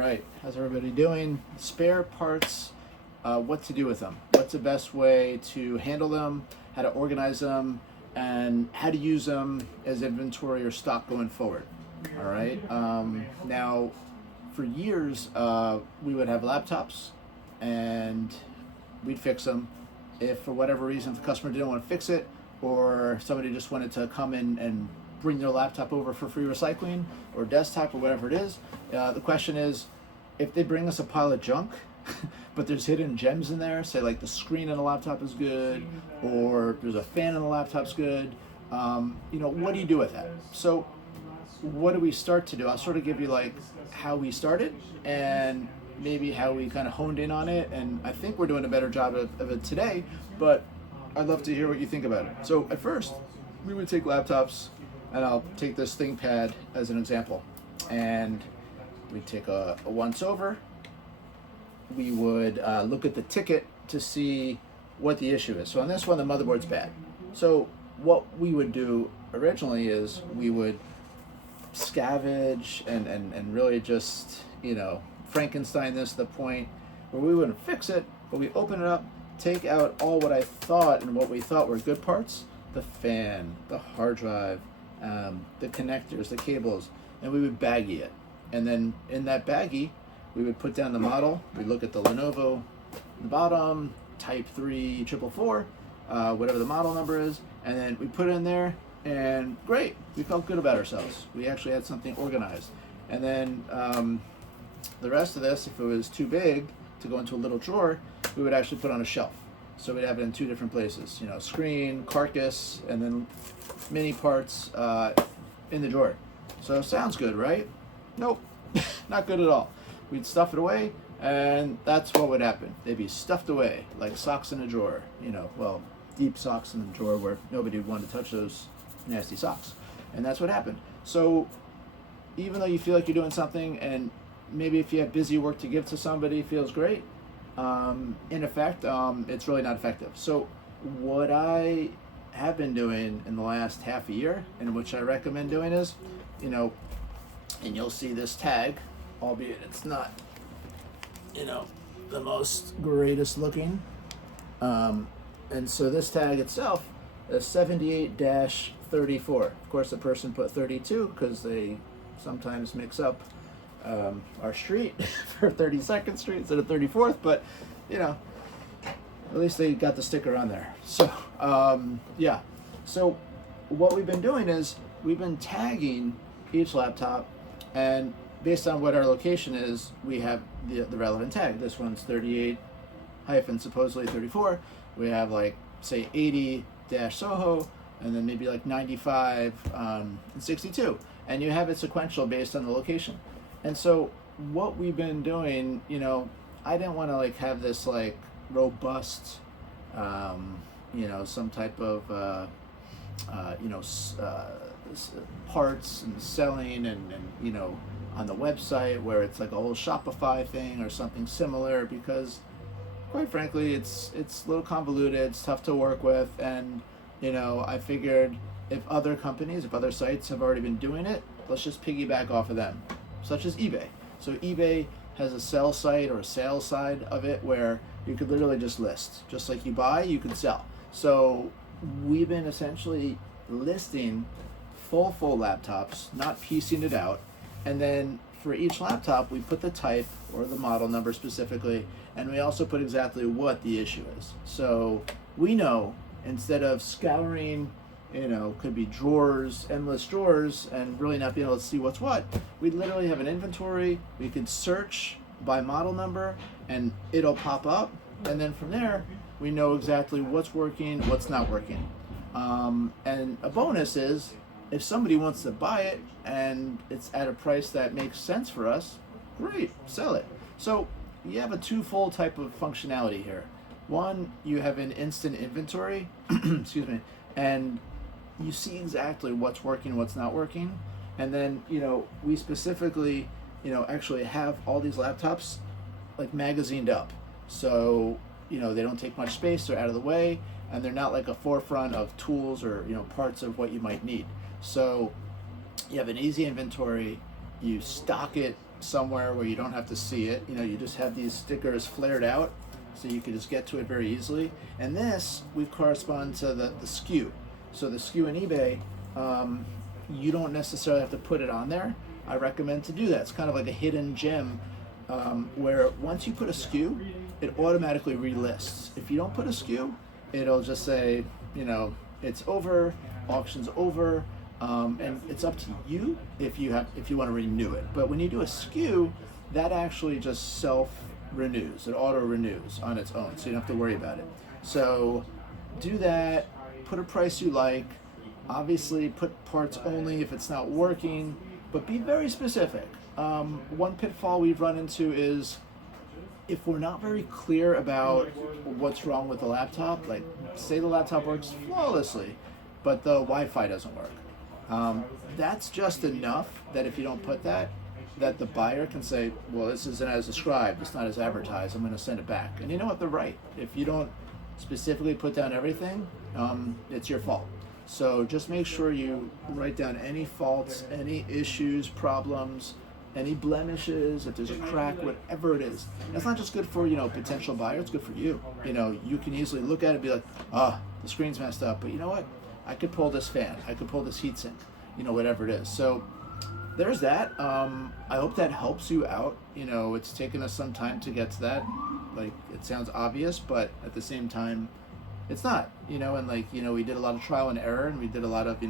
right, how's everybody doing? Spare parts, what to do with them? What's the best way to handle them, how to organize them, and how to use them as inventory or stock going forward. All right. Now, for years, we would have laptops and we'd fix them. If for whatever reason the customer didn't want to fix it, or somebody just wanted to come in and bring their laptop over for free recycling or desktop or whatever it is, the question is, if they bring us a pile of junk, but there's hidden gems in there, say like the screen on the laptop is good, or there's a fan on the laptop's good, what do you do with that? So what do we start to do? I'll sort of give you like how we started and maybe how we kind of honed in on it, and I think we're doing a better job of it today, but I'd love to hear what you think about it. So at first, we would take laptops, and I'll take this ThinkPad as an example, and we'd take a once over. We would look at the ticket to see what the issue is. So on this one, the motherboard's bad. So what we would do originally is we would scavenge and really just, Frankenstein this to the point where we wouldn't fix it, but we open it up, take out all what I thought and what we thought were good parts, the fan, the hard drive, the connectors, the cables, and we would baggie it. And then in that baggie, we would put down the model, we'd look at the Lenovo at the bottom, Type 3 444, whatever the model number is, and then we put it in there, and great, we felt good about ourselves. We actually had something organized. And then the rest of this, if it was too big to go into a little drawer, we would actually put on a shelf. So we'd have it in two different places, screen, carcass, and then mini parts in the drawer. So sounds good, right? Nope, not good at all. We'd stuff it away, and that's what would happen. They'd be stuffed away like socks in a drawer, deep socks in the drawer where nobody would want to touch those nasty socks. And that's what happened. So even though you feel like you're doing something, and maybe if you have busy work to give to somebody, it feels great, in effect, it's really not effective. So what I have been doing in the last half a year, and which I recommend doing is, and you'll see this tag, albeit it's not, the most greatest looking. And so this tag itself is 78-34. Of course, the person put 32 because they sometimes mix up our street for 32nd Street instead of 34th, but at least they got the sticker on there. So yeah. So what we've been doing is we've been tagging each laptop, and based on what our location is, we have the relevant tag. This one's 38 supposedly 34. We have like say 80-Soho, and then maybe like 95 and 62, and you have it sequential based on the location. And so what we've been doing, I didn't want to like have this like robust, some type of parts and selling and on the website where it's like a whole Shopify thing or something similar, because quite frankly it's a little convoluted, it's tough to work with, and I figured if other companies, if other sites have already been doing it, let's just piggyback off of them, such as eBay. So eBay has a sell site or a sales side of it where you could literally just list, just like you buy, you can sell. So we've been essentially listing full laptops, not piecing it out, and then for each laptop we put the type or the model number specifically, and we also put exactly what the issue is. So we know, instead of scouring, could be drawers, endless drawers, and really not being able to see what's what, we literally have an inventory. We could search by model number and it'll pop up, and then from there we know exactly what's working, what's not working. And a bonus is, if somebody wants to buy it and it's at a price that makes sense for us, great, sell it. So you have a twofold type of functionality here. One, you have an instant inventory, excuse me, and you see exactly what's working, what's not working. And then, we specifically, actually have all these laptops like magazined up. So, they don't take much space, they're out of the way, and they're not like a forefront of tools or, parts of what you might need. So you have an easy inventory, you stock it somewhere where you don't have to see it. You just have these stickers flared out so you can just get to it very easily. And this we correspond to the SKU. So the SKU in eBay, you don't necessarily have to put it on there. I recommend to do that. It's kind of like a hidden gem, where once you put a SKU, it automatically relists. If you don't put a SKU, it'll just say, it's over, auction's over, and it's up to you if you want to renew it. But when you do a SKU, that actually just self-renews. It auto-renews on its own, so you don't have to worry about it. So do that, put a price you like. Obviously, put parts only if it's not working, but be very specific. One pitfall we've run into is if we're not very clear about what's wrong with the laptop, like say the laptop works flawlessly, but the Wi-Fi doesn't work. That's just enough that if you don't put that the buyer can say, well, this isn't as described, it's not as advertised, I'm going to send it back. And you know what, they're right. If you don't specifically put down everything, it's your fault. So just make sure you write down any faults, any issues, problems, any blemishes, if there's a crack, whatever it is. That's not just good for, potential buyer, it's good for you. You can easily look at it and be like, the screen's messed up, but you know what? I could pull this fan, I could pull this heatsink, whatever it is. So there's that. I hope that helps you out. It's taken us some time to get to that. Like, it sounds obvious, but at the same time, it's not, and we did a lot of trial and error, and we did a lot of,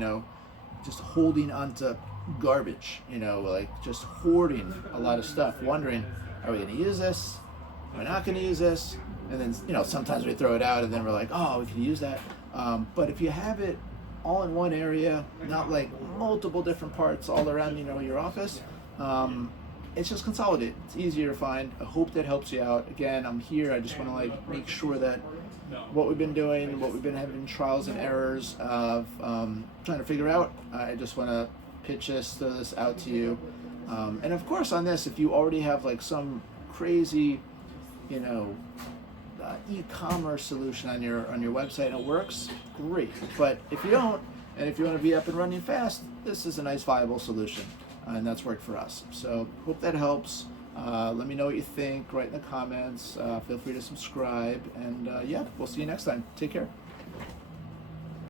just holding onto garbage, just hoarding a lot of stuff, wondering, are we going to use this? Am I not going to use this? And then, sometimes we throw it out and then we're like, oh, we can use that. But if you have it all in one area, not like multiple different parts all around, your office, it's just consolidated. It's easier to find. I hope that helps you out. Again, I'm here. I just want to make sure that what we've been doing, what we've been having trials and errors of trying to figure out, I just want to pitch this, throw this out to you. And of course on this, if you already have some crazy, e-commerce solution on your website and it works, great. But if you don't, and if you want to be up and running fast, this is a nice viable solution, and that's worked for us. So hope that helps. Let me know what you think. Write in the comments. Feel free to subscribe, and we'll see you next time. Take care.